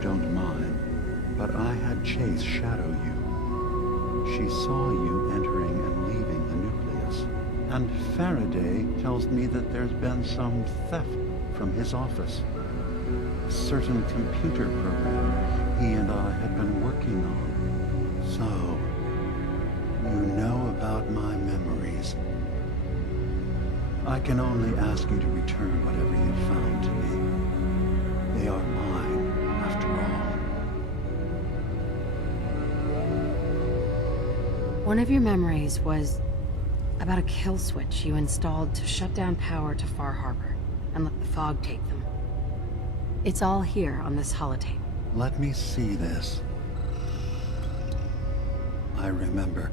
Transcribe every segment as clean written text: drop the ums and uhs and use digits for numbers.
don't mind, but I had Chase shadow you. She saw you entering and leaving the nucleus. And Faraday tells me that there's been some theft from his office. A certain computer program he and I had been working on. So, you know about my memories. I can only ask you to return whatever you found to me. They are mine, after all. One of your memories was about a kill switch you installed to shut down power to Far Harbor and let the fog take them. It's all here on this holotape. Let me see this. I remember.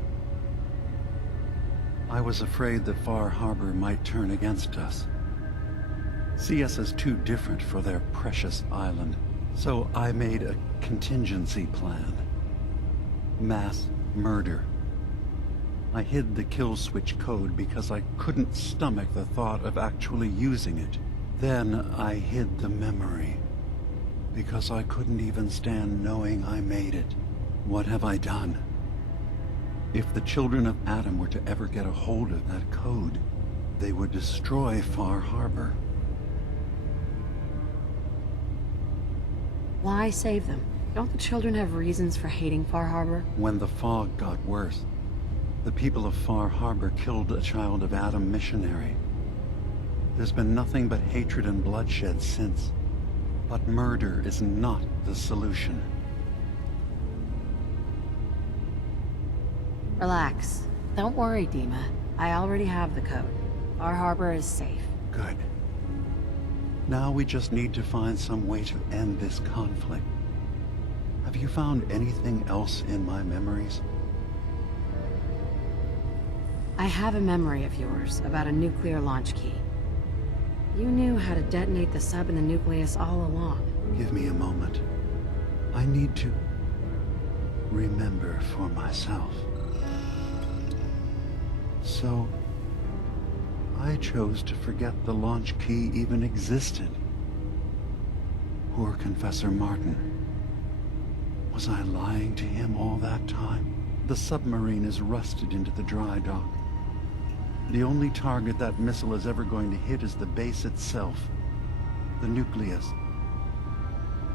I was afraid that Far Harbor might turn against us. See us as too different for their precious island. So I made a contingency plan. Mass murder. I hid the kill switch code because I couldn't stomach the thought of actually using it. Then I hid the memory because I couldn't even stand knowing I made it. What have I done? If the children of Adam were to ever get a hold of that code, they would destroy Far Harbor. Why save them? Don't the children have reasons for hating Far Harbor? When the fog got worse, the people of Far Harbor killed a child of Adam missionary. There's been nothing but hatred and bloodshed since. But murder is not the solution. Relax. Don't worry, DiMA. I already have the code. Far Harbor is safe. Good. Now we just need to find some way to end this conflict. Have you found anything else in my memories? I have a memory of yours about a nuclear launch key. You knew how to detonate the sub in the nucleus all along. Give me a moment. I need to remember for myself. So, I chose to forget the launch key even existed. Poor Confessor Martin. Was I lying to him all that time? The submarine is rusted into the dry dock. The only target that missile is ever going to hit is the base itself, the nucleus,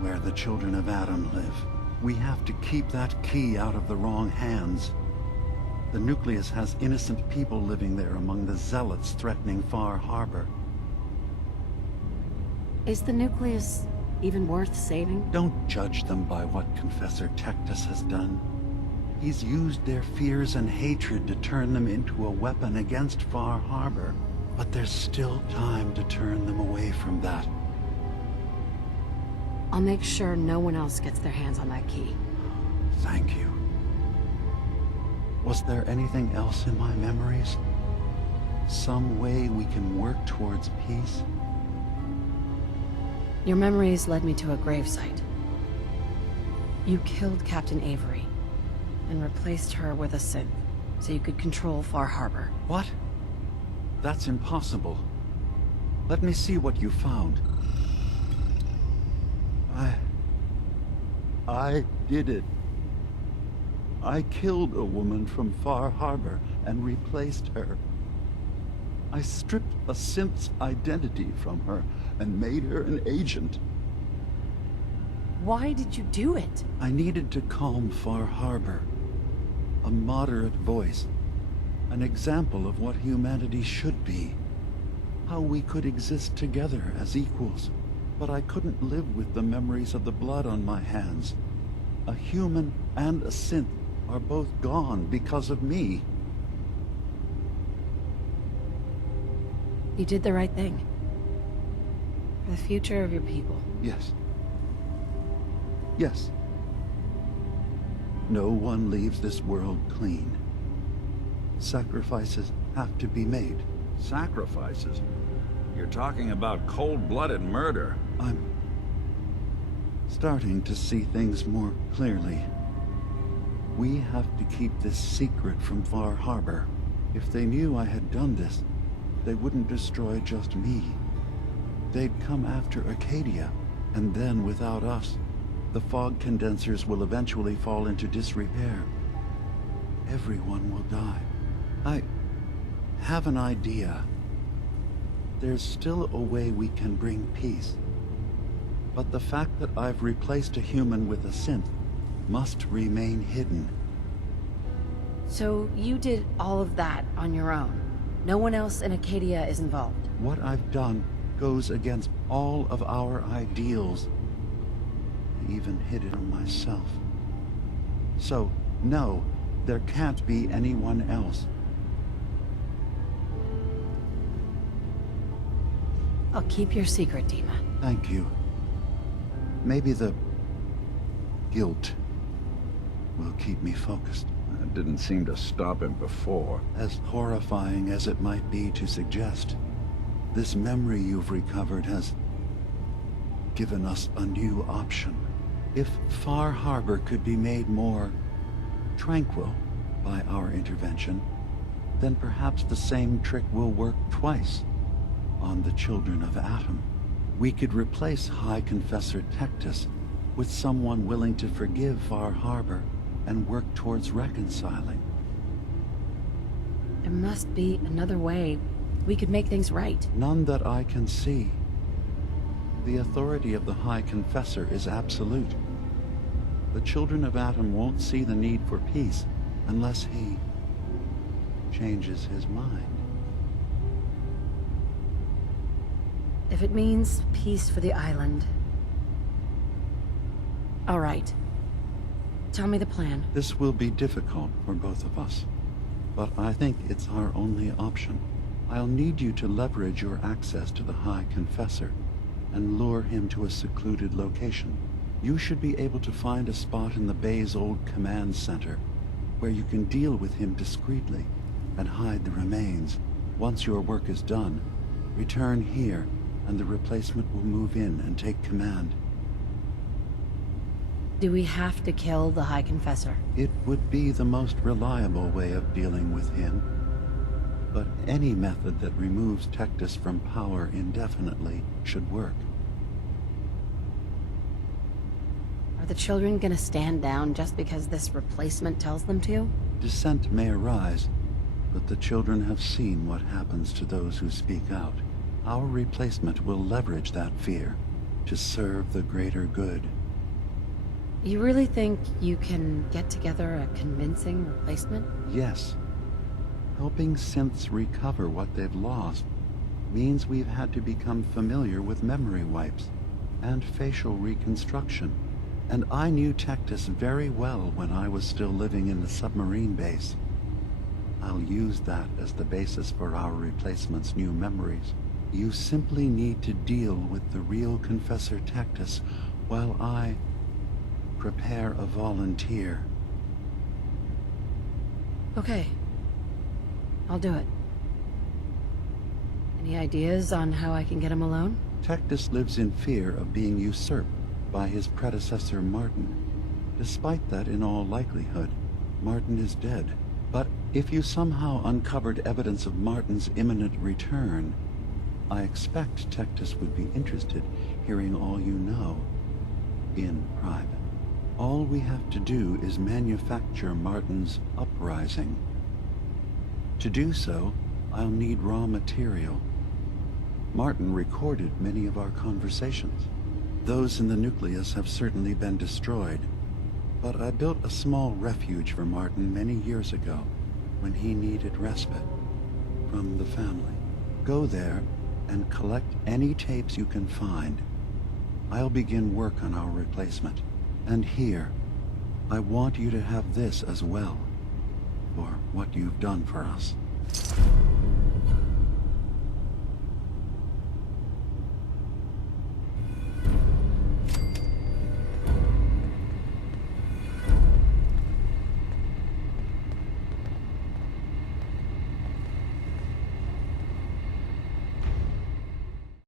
where the children of Adam live. We have to keep that key out of the wrong hands. The nucleus has innocent people living there among the zealots threatening Far Harbor. Is the nucleus even worth saving? Don't judge them by what Confessor Tectus has done. He's used their fears and hatred to turn them into a weapon against Far Harbor. But there's still time to turn them away from that. I'll make sure no one else gets their hands on that key. Thank you. Was there anything else in my memories? Some way we can work towards peace? Your memories led me to a gravesite. You killed Captain Avery and replaced her with a synth so you could control Far Harbor. What? That's impossible. Let me see what you found. I did it. I killed a woman from Far Harbor and replaced her. I stripped a synth's identity from her and made her an agent. Why did you do it? I needed to calm Far Harbor. A moderate voice. An example of what humanity should be. How we could exist together as equals. But I couldn't live with the memories of the blood on my hands. A human and a synth are both gone because of me. You did the right thing. For the future of your people. Yes. Yes. No one leaves this world clean. Sacrifices have to be made. Sacrifices? You're talking about cold-blooded murder. I'm starting to see things more clearly. We have to keep this secret from Far Harbor. If they knew I had done this, they wouldn't destroy just me. They'd come after Acadia, and then without us, the fog condensers will eventually fall into disrepair. Everyone will die. I have an idea. There's still a way we can bring peace. But the fact that I've replaced a human with a synth must remain hidden. So you did all of that on your own? No one else in Acadia is involved? What I've done goes against all of our ideals. I even hid it on myself. So, no, there can't be anyone else. I'll keep your secret, DiMA. Thank you. Maybe the guilt will keep me focused. It didn't seem to stop him before. As horrifying as it might be to suggest, this memory you've recovered has given us a new option. If Far Harbor could be made more tranquil by our intervention, then perhaps the same trick will work twice on the children of Atom. We could replace High Confessor Tectus with someone willing to forgive Far Harbor and work towards reconciling. There must be another way we could make things right. None that I can see. The authority of the High Confessor is absolute. The children of Atom won't see the need for peace unless he changes his mind. If it means peace for the island. All right. Tell me the plan. This will be difficult for both of us, but I think it's our only option. I'll need you to leverage your access to the High Confessor and lure him to a secluded location. You should be able to find a spot in the Bay's old command center where you can deal with him discreetly and hide the remains. Once your work is done, return here and the replacement will move in and take command. Do we have to kill the High Confessor? It would be the most reliable way of dealing with him. But any method that removes Tectus from power indefinitely should work. Are the children gonna stand down just because this replacement tells them to? Dissent may arise, but the children have seen what happens to those who speak out. Our replacement will leverage that fear to serve the greater good. You really think you can get together a convincing replacement? Yes. Helping synths recover what they've lost means we've had to become familiar with memory wipes and facial reconstruction. And I knew Tectus very well when I was still living in the submarine base. I'll use that as the basis for our replacement's new memories. You simply need to deal with the real Confessor Tectus while I prepare a volunteer. Okay. I'll do it. Any ideas on how I can get him alone? Tectus lives in fear of being usurped by his predecessor Martin. Despite that, in all likelihood, Martin is dead. But if you somehow uncovered evidence of Martin's imminent return, I expect Tectus would be interested hearing all you know in private. All we have to do is manufacture Martin's uprising. To do so, I'll need raw material. Martin recorded many of our conversations. Those in the nucleus have certainly been destroyed, but I built a small refuge for Martin many years ago when he needed respite from the family. Go there and collect any tapes you can find. I'll begin work on our replacement. And here, I want you to have this as well, for what you've done for us.